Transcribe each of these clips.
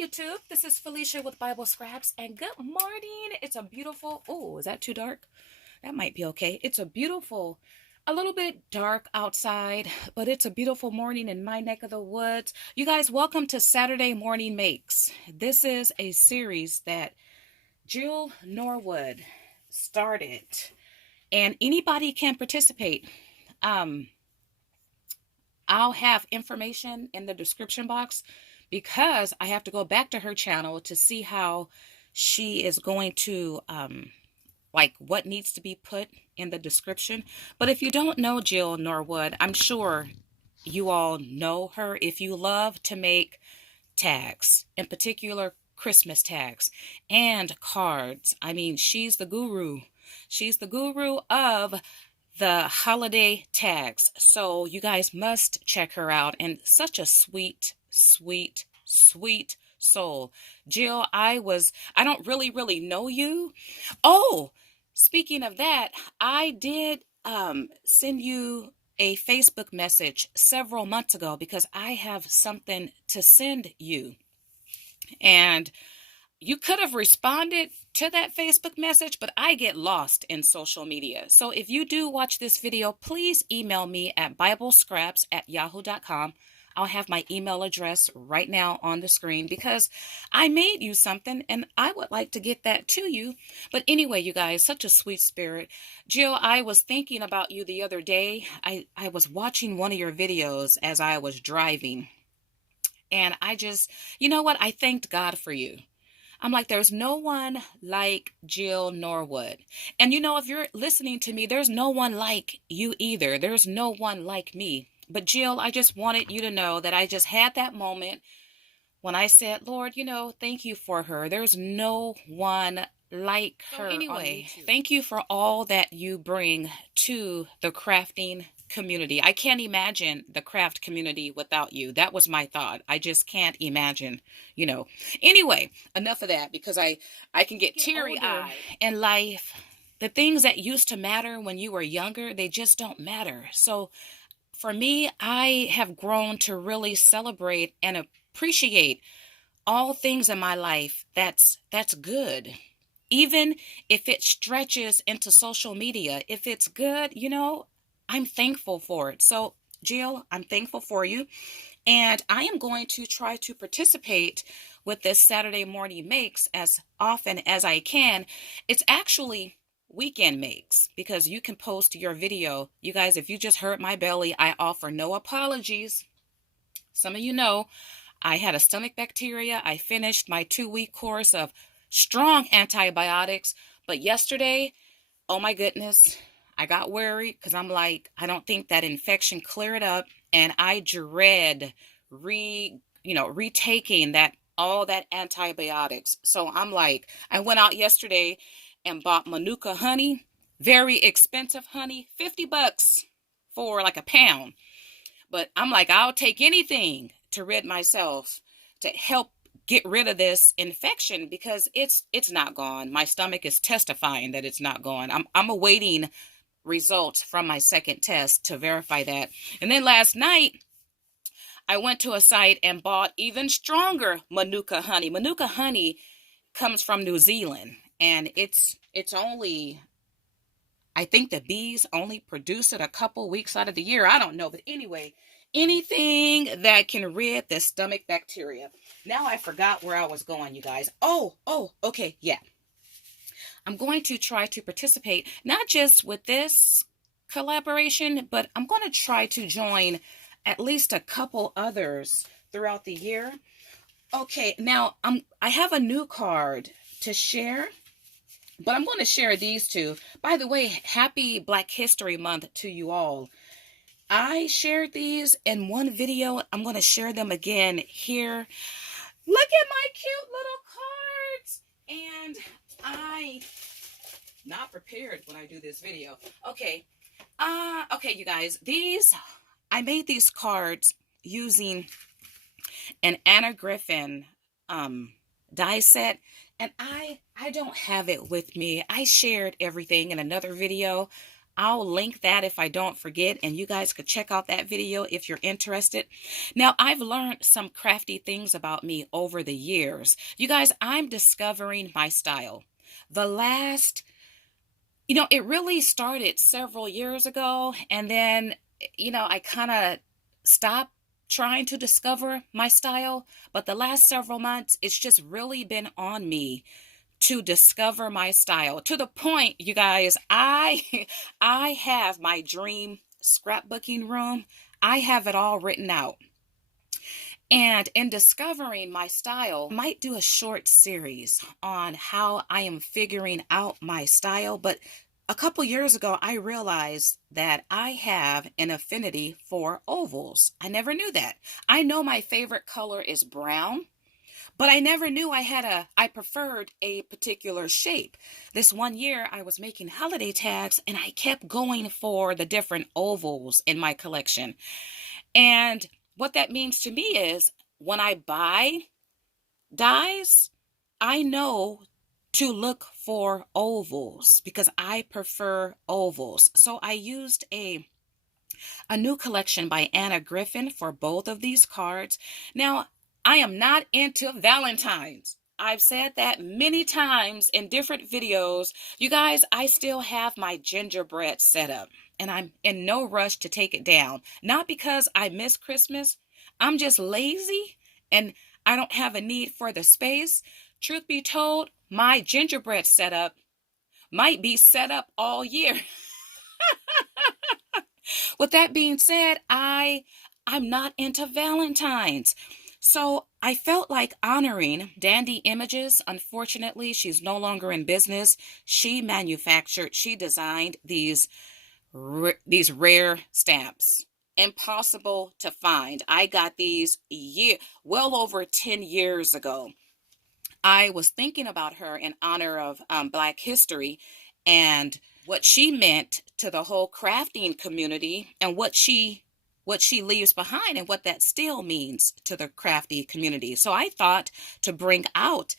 YouTube. This is Felicia with Bible Scraps, and good morning. It's a beautiful, oh, is that too dark? That might be okay. It's a beautiful, a little bit dark outside, but it's a beautiful morning in my neck of the woods. You guys, welcome to Saturday Morning Makes. This is a series that Jill Norwood started, and anybody can participate. I'll have information in the description box because I have to go back to her channel to see how she is going to, like what needs to be put in the description. But if you don't know Jill Norwood, I'm sure you all know her if you love to make tags, in particular Christmas tags and cards. I mean, she's the guru. She's the guru of the holiday tags. So you guys must check her out. And such a sweet, sweet, sweet soul. Jill, I don't really know you. Oh, speaking of that, I did send you a Facebook message several months ago because I have something to send you. And you could have responded to that Facebook message, but I get lost in social media. So if you do watch this video, please email me at biblescraps@yahoo.com. I'll have my email address right now on the screen because I made you something and I would like to get that to you. But anyway, you guys, such a sweet spirit. Jill, I was thinking about you the other day. I was watching one of your videos as I was driving. And I just, you know what? I thanked God for you. I'm like, there's no one like Jill Norwood. And you know, if you're listening to me, there's no one like you either. There's no one like me. But Jill, I just wanted you to know that I just had that moment when I said, Lord, thank you for her. There's no one like her. So anyway, thank you for all that you bring to the crafting community. I can't imagine the craft community without you. That was my thought. I just can't imagine, Anyway, enough of that because I can get teary-eyed in life. The things that used to matter when you were younger, they just don't matter. So for me, I have grown to really celebrate and appreciate all things in my life that's good. Even if it stretches into social media, if it's good, I'm thankful for it. So, Jill, I'm thankful for you. And I am going to try to participate with this Saturday Morning Makes as often as I can. It's actually weekend makes because you can post your video. You guys, if you just hurt my belly, I offer no apologies. Some of you know I had a stomach bacteria. I finished my 2-week course of strong antibiotics. But yesterday, oh my goodness, I got worried because I'm like, I don't think that infection cleared up. And I dread retaking all that antibiotics. So I'm like, I went out yesterday and bought Manuka honey, very expensive honey, $50 for like a pound. But I'm like, I'll take anything to rid myself to help get rid of this infection because it's not gone. My stomach is testifying that it's not gone. I'm awaiting results from my second test to verify that. And then last night, I went to a site and bought even stronger Manuka honey. Manuka honey comes from New Zealand, and it's only, I think the bees only produce it a couple weeks out of the year. I don't know, but anyway, anything that can rid the stomach bacteria. Now I forgot where I was going, you guys. Oh, okay, yeah. I'm going to try to participate, not just with this collaboration, but I'm going to try to join at least a couple others throughout the year. Okay, now I have a new card to share, but I'm going to share these two. By the way, happy Black History Month to you all. I shared these in one video. I'm going to share them again here. Look at my cute little cards. And I not prepared when I do this video. Okay, you guys, I made these cards using an Anna Griffin die set, and I don't have it with me. I shared everything in another video. I'll link that if I don't forget, and you guys could check out that video if you're interested. Now, I've learned some crafty things about me over the years. You guys, I'm discovering my style. The last, it really started several years ago, and then, I kind of stopped trying to discover my style, but the last several months, it's just really been on me to discover my style, to the point, you guys, I I have my dream scrapbooking room. I have it all written out. And in discovering my style, I might do a short series on how I am figuring out my style. But a couple years ago, I realized that I have an affinity for ovals. I never knew that. I know my favorite color is brown, but I never knew I preferred a particular shape. This one year I was making holiday tags and I kept going for the different ovals in my collection. And what that means to me is when I buy dies, I know to look for ovals because I prefer ovals. So I used a new collection by Anna Griffin for both of these cards. Now, I am not into Valentine's. I've said that many times in different videos. You guys, I still have my gingerbread set up, and I'm in no rush to take it down. Not because I miss Christmas. I'm just lazy and I don't have a need for the space. Truth be told, my gingerbread setup might be set up all year. With that being said, I'm not into Valentine's. So I felt like honoring Dandy Images. Unfortunately, she's no longer in business. She designed these rare stamps. Impossible to find. I got these well over 10 years ago. I was thinking about her in honor of Black History and what she meant to the whole crafting community and what she leaves behind and what that still means to the crafty community. So I thought to bring out,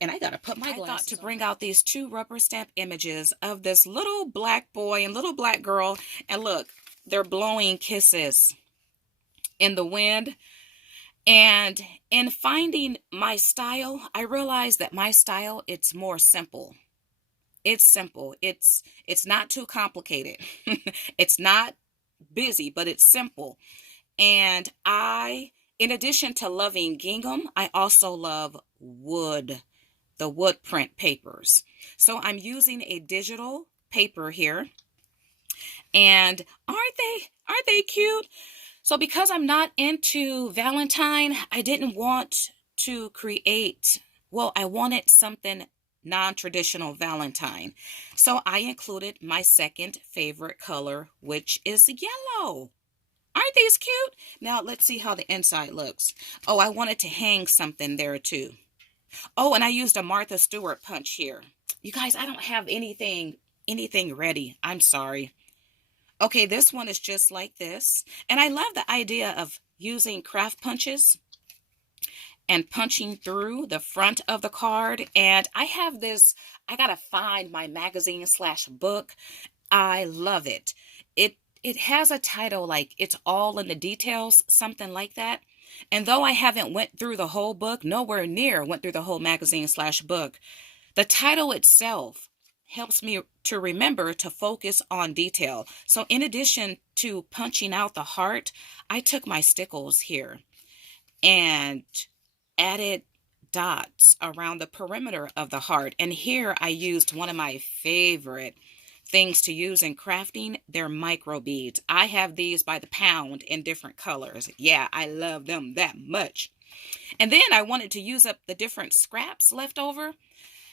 and I got to put my glasses on. I thought to bring out these two rubber stamp images of this little black boy and little black girl. And look, they're blowing kisses in the wind. And in finding my style, I realized that my style, it's more simple. It's simple. It's not too complicated. It's not busy, but it's simple. And in addition to loving gingham, I also love the wood print papers. So I'm using a digital paper here. And aren't they cute? So because I'm not into Valentine, I didn't want to I wanted something non-traditional Valentine. So I included my second favorite color, which is yellow. Aren't these cute? Now let's see how the inside looks. Oh, I wanted to hang something there too. Oh, and I used a Martha Stewart punch here. You guys, I don't have anything ready. I'm sorry. Okay, this one is just like this. And I love the idea of using craft punches and punching through the front of the card. And I have this, I gotta find my magazine/book. I love it. It has a title like It's All in the Details, something like that. And though I haven't went through the whole book, nowhere near went through the whole magazine/book, the title itself helps me to remember to focus on detail. So in addition to punching out the heart, I took my stickles here and added dots around the perimeter of the heart. And here I used one of my favorite things to use in crafting. They're micro beads. I have these by the pound in different colors. Yeah, I love them that much. And then I wanted to use up the different scraps left over.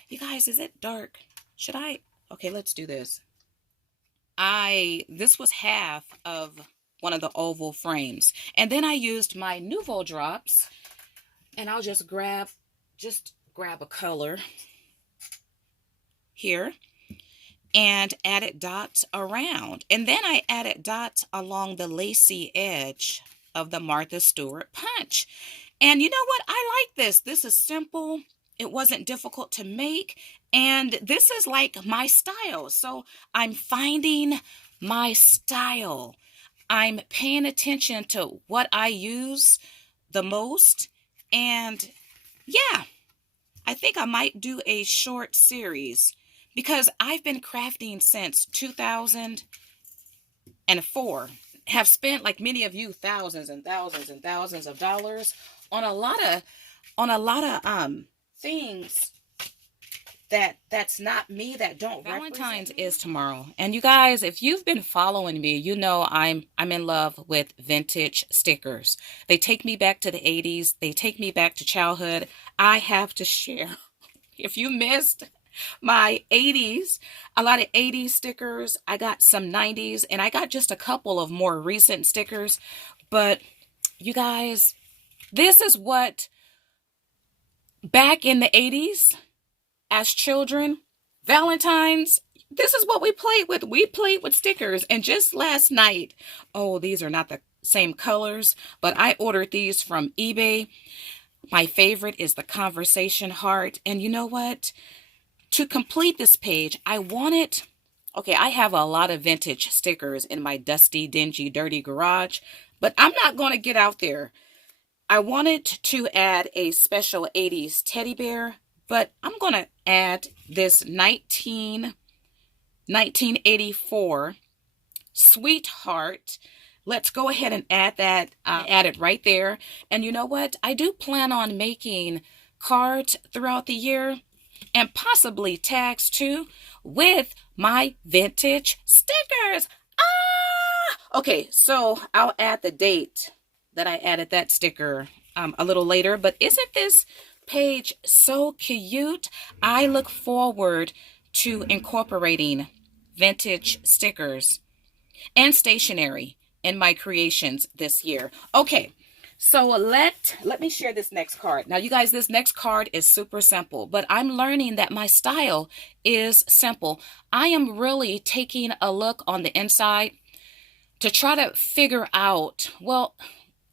You guys, is it dark? Should I? Okay, let's do this. This was half of one of the oval frames. And then I used my Nuvo drops, and I'll just grab a color here and added dots around. And then I added dots along the lacy edge of the Martha Stewart punch. And you know what? I like this. This is simple. It wasn't difficult to make. And this is like my style. So I'm finding my style. I'm paying attention to what I use the most. And yeah, I think I might do a short series because I've been crafting since 2004. Have spent, like many of you, thousands and thousands and thousands of dollars on a lot of things that's not me, that don't Valentine's is tomorrow. And you guys, if you've been following me, you know I'm in love with vintage stickers. They take me back to the 80s. They take me back to childhood. I have to share. If you missed my 80s, a lot of 80s stickers, I got some 90s, and I got just a couple of more recent stickers. But you guys, this is what back in the 80s, as children, Valentine's, this is what we played with. We played with stickers. And just last night, oh, these are not the same colors, but I ordered these from eBay. My favorite is the conversation heart. And you know what? To complete this page, I have a lot of vintage stickers in my dusty, dingy, dirty garage, but I'm not going to get out there. I wanted to add a special 80s teddy bear, but I'm going to add this 1984 Sweetheart. Let's go ahead and add that. Add it right there. And you know what? I do plan on making cards throughout the year, and possibly tags too, with my vintage stickers. Okay, so I'll add the date that I added that sticker a little later. But isn't this page so cute? I look forward to incorporating vintage stickers and stationery in my creations this year. Okay, so let me share this next card. Now, you guys, this next card is super simple, but I'm learning that my style is simple. I am really taking a look on the inside to try to figure out, well,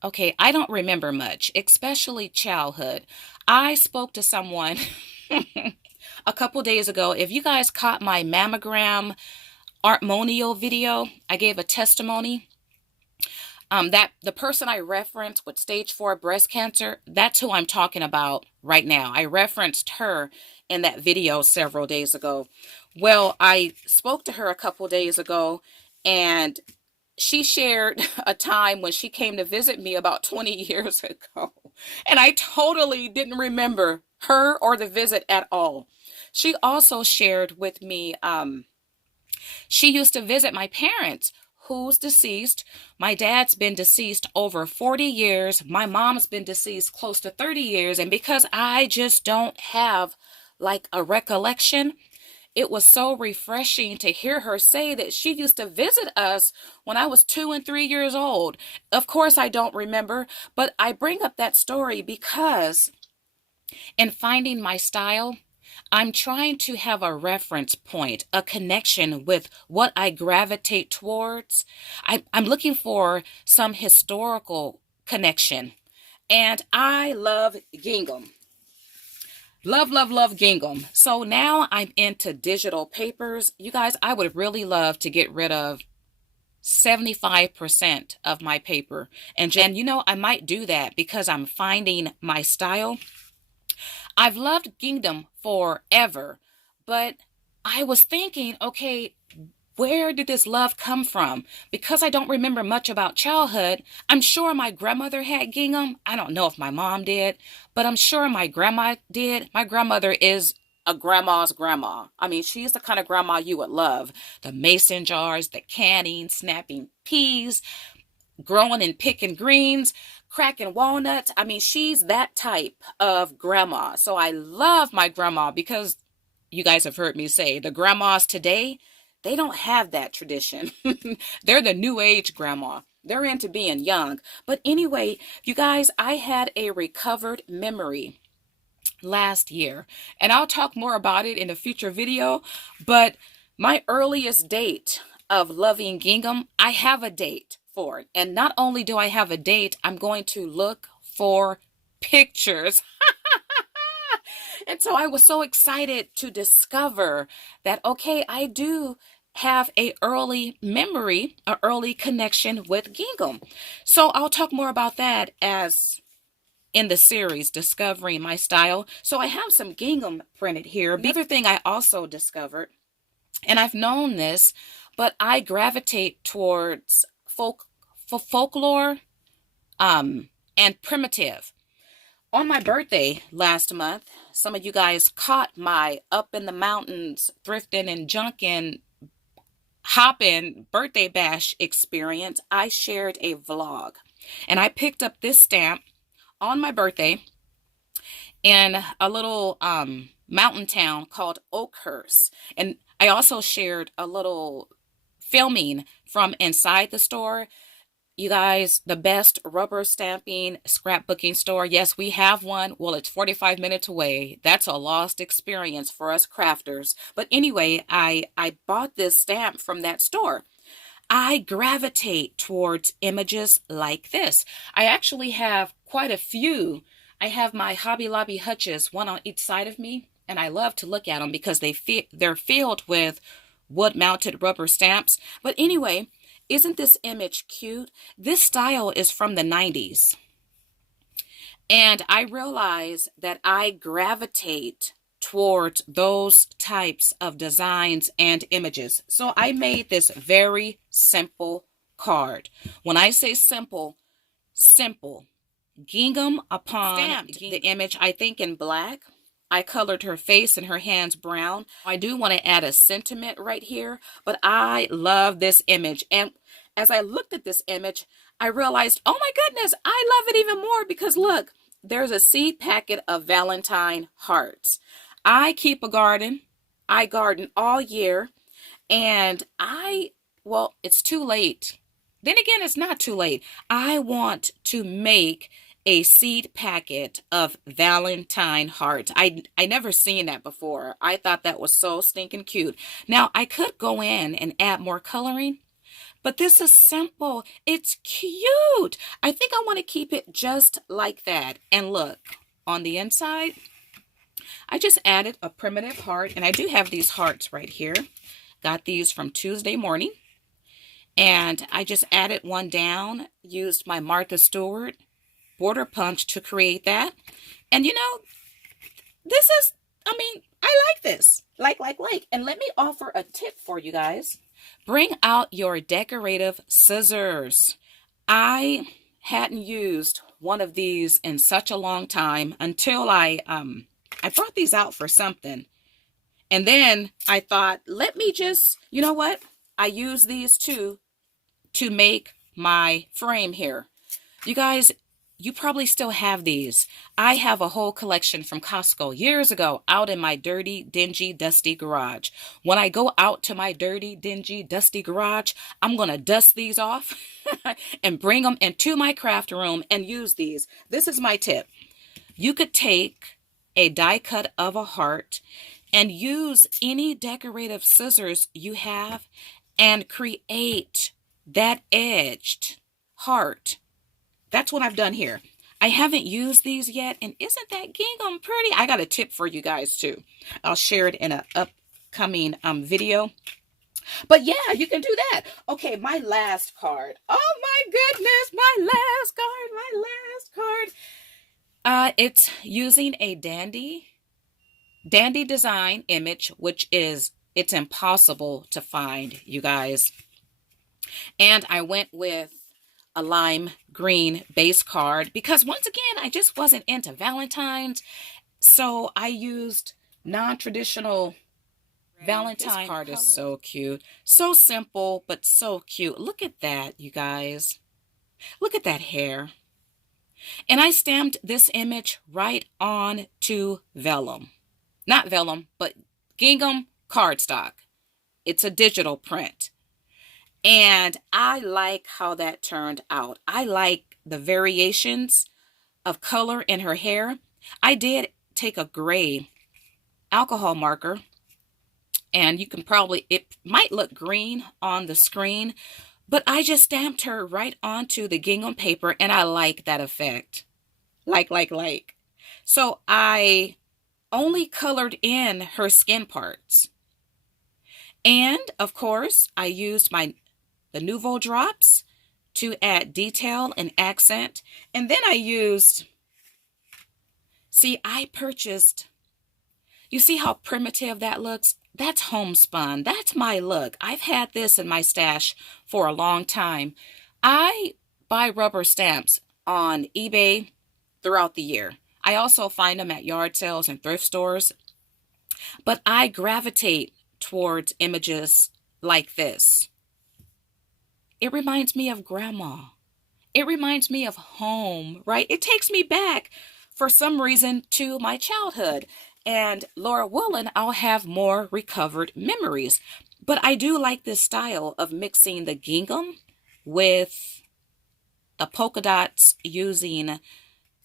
okay, I don't remember much, especially childhood. I spoke to someone a couple days ago. If you guys caught my mammogram Artmonio video, I gave a testimony. That the person I referenced with stage 4 breast cancer, that's who I'm talking about right now. I referenced her in that video several days ago. Well, I spoke to her a couple days ago, and she shared a time when she came to visit me about 20 years ago. And I totally didn't remember her or the visit at all. She also shared with me, she used to visit my parents, who's deceased. My dad's been deceased over 40 years. My mom's been deceased close to 30 years. And because I just don't have like a recollection, it was so refreshing to hear her say that she used to visit us when I was 2 and 3 years old. Of course, I don't remember, but I bring up that story because in finding my style, I'm trying to have a reference point, a connection with what I gravitate towards. I'm looking for some historical connection. And I love gingham. Love, love, love gingham. So now I'm into digital papers. You guys, I would really love to get rid of 75% of my paper. And you know, I might do that because I'm finding my style. I've loved gingham forever, but I was thinking, okay, where did this love come from? Because I don't remember much about childhood, I'm sure my grandmother had gingham. I don't know if my mom did, but I'm sure my grandma did. My grandmother is a grandma's grandma. I mean, she's the kind of grandma you would love. The mason jars, the canning, snapping peas, growing and picking greens, cracking walnuts. I mean, she's that type of grandma. So I love my grandma because you guys have heard me say the grandmas today, they don't have that tradition. They're the new age grandma. They're into being young. But anyway, you guys, I had a recovered memory last year, and I'll talk more about it in a future video. But my earliest date of loving gingham, I have a date for it. And not only do I have a date, I'm going to look for pictures. And so I was so excited to discover that, okay, I do have a early memory, a early connection with gingham. So I'll talk more about that as in the series Discovering My Style. So I have some gingham printed here. The other thing I also discovered, and I've known this, but I gravitate towards folklore and primitive. On my birthday last month, some of you guys caught my up in the mountains thrifting and junking hopping birthday bash experience. I shared a vlog and I picked up this stamp on my birthday in a little mountain town called Oakhurst. And I also shared a little filming from inside the store. You guys, the best rubber stamping scrapbooking store. Yes, we have one. Well, it's 45 minutes away. That's a lost experience for us crafters. But anyway, I bought this stamp from that store. I gravitate towards images like this. I actually have quite a few. I have my Hobby Lobby hutches, one on each side of me, and I love to look at them because they're filled with wood-mounted rubber stamps. But anyway, isn't this image cute? This style is from the 90s. And I realize that I gravitate towards those types of designs and images. So I made this very simple card. When I say simple, simple. Gingham upon stamped the image, I think in black. I colored her face and her hands brown. I do want to add a sentiment right here, but I love this image. And as I looked at this image, I realized, oh my goodness, I love it even more because look, there's a seed packet of Valentine hearts. I keep a garden. I garden all year. And well, it's too late. Then again, it's not too late. I want to make a seed packet of Valentine hearts. I never seen that before. I thought that was so stinking cute. Now, I could go in and add more coloring, but this is simple. It's cute. I think I want to keep it just like that. And look, on the inside, I just added a primitive heart, and I do have these hearts right here. Got these from Tuesday Morning. And I just added one down, used my Martha Stewart border punch to create that. And you know, this is, I like this. Like. And let me offer a tip for you guys. Bring out your decorative scissors. I hadn't used one of these in such a long time until I brought these out for something. And then I thought, let me just, you know what? I use these too to make my frame here. You guys, you probably still have these. I have a whole collection from Costco years ago out in my dirty, dingy, dusty garage. When I go out to my dirty, dingy, dusty garage, I'm going to dust these off and bring them into my craft room and use these. This is my tip. You could take a die cut of a heart and use any decorative scissors you have and create that edged heart. That's what I've done here. I haven't used these yet, and isn't that gingham pretty? I got a tip for you guys too. I'll share it in an upcoming video. But yeah, you can do that. Okay, my last card. Oh my goodness, my last card. It's using a dandy design image, which is, it's impossible to find, you guys. And I went with a lime green base card because once again, I just wasn't into Valentine's. So I used non-traditional Valentine. This card is so cute. So simple, but so cute. Look at that, you guys. Look at that hair. And I stamped this image right on to vellum. Not vellum, but gingham cardstock. It's a digital print. And I like how that turned out. I like the variations of color in her hair. I did take a gray alcohol marker, and you can probably, it might look green on the screen, but I just stamped her right onto the gingham paper, and I like that effect. Like. So I only colored in her skin parts. And of course, I used the Nuvo drops to add detail and accent. And then I used, see, I purchased, you see how primitive that looks? That's homespun. That's my look. I've had this in my stash for a long time. I buy rubber stamps on eBay throughout the year. I also find them at yard sales and thrift stores, but I gravitate towards images like this. It reminds me of grandma. It reminds me of home, right? It takes me back for some reason to my childhood. And Laura Woolen, I'll have more recovered memories. But I do like this style of mixing the gingham with the polka dots using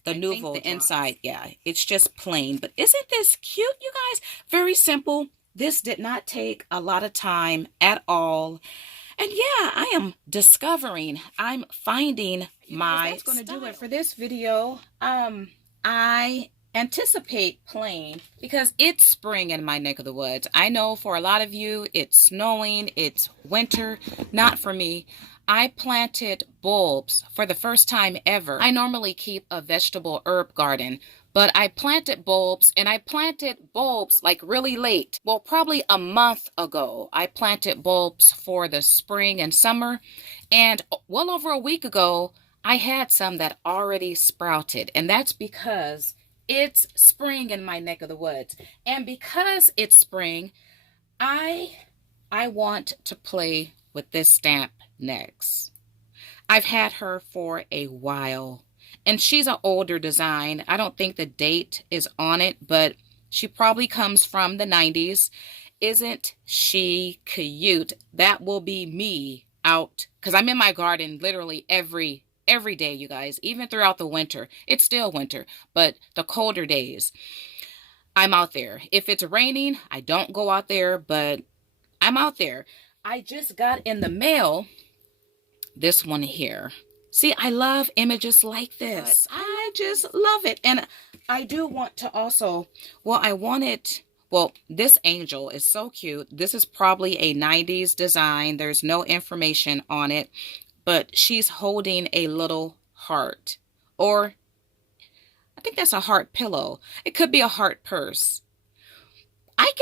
the Nuvo the inside. Yeah, it's just plain. But isn't this cute, you guys? Very simple. This did not take a lot of time at all. And yeah, I am discovering, I'm finding my that's going to do it for this video. I anticipate playing because it's spring in my neck of the woods. I know for a lot of you, it's snowing, it's winter. Not for me. I planted bulbs for the first time ever. I normally keep a vegetable herb garden, but I planted bulbs, and I planted bulbs like really late. Well, probably a month ago, I planted bulbs for the spring and summer. And well over a week ago, I had some that already sprouted. And that's because it's spring in my neck of the woods. And because it's spring, I want to play with this stamp next. I've had her for a while. And she's an older design. I don't think the date is on it, but she probably comes from the 90s. Isn't she cute? That will be me out, because I'm in my garden literally every day, you guys. Even throughout the winter. It's still winter, but the colder days, I'm out there. If it's raining, I don't go out there, but I'm out there. I just got in the mail this one here. See, I love images like this. I just love it. And I do want to also, well, this angel is so cute. This is probably a 90s design. There's no information on it, but she's holding a little heart. Or I think that's a heart pillow. It could be a heart purse. I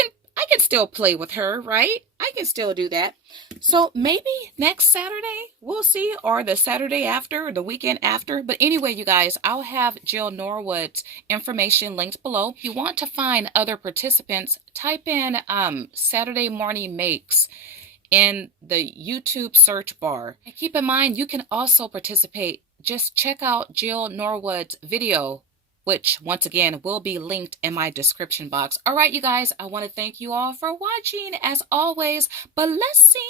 can still play with her, right? I can still do that. So maybe next Saturday, we'll see, or the Saturday after, or the weekend after. But anyway, you guys, I'll have Jill Norwood's information linked below. If you want to find other participants, type in Saturday Morning Makes in the YouTube search bar. And keep in mind, you can also participate. Just check out Jill Norwood's video, which once again will be linked in my description box. All right, you guys, I want to thank you all for watching as always. Blessings.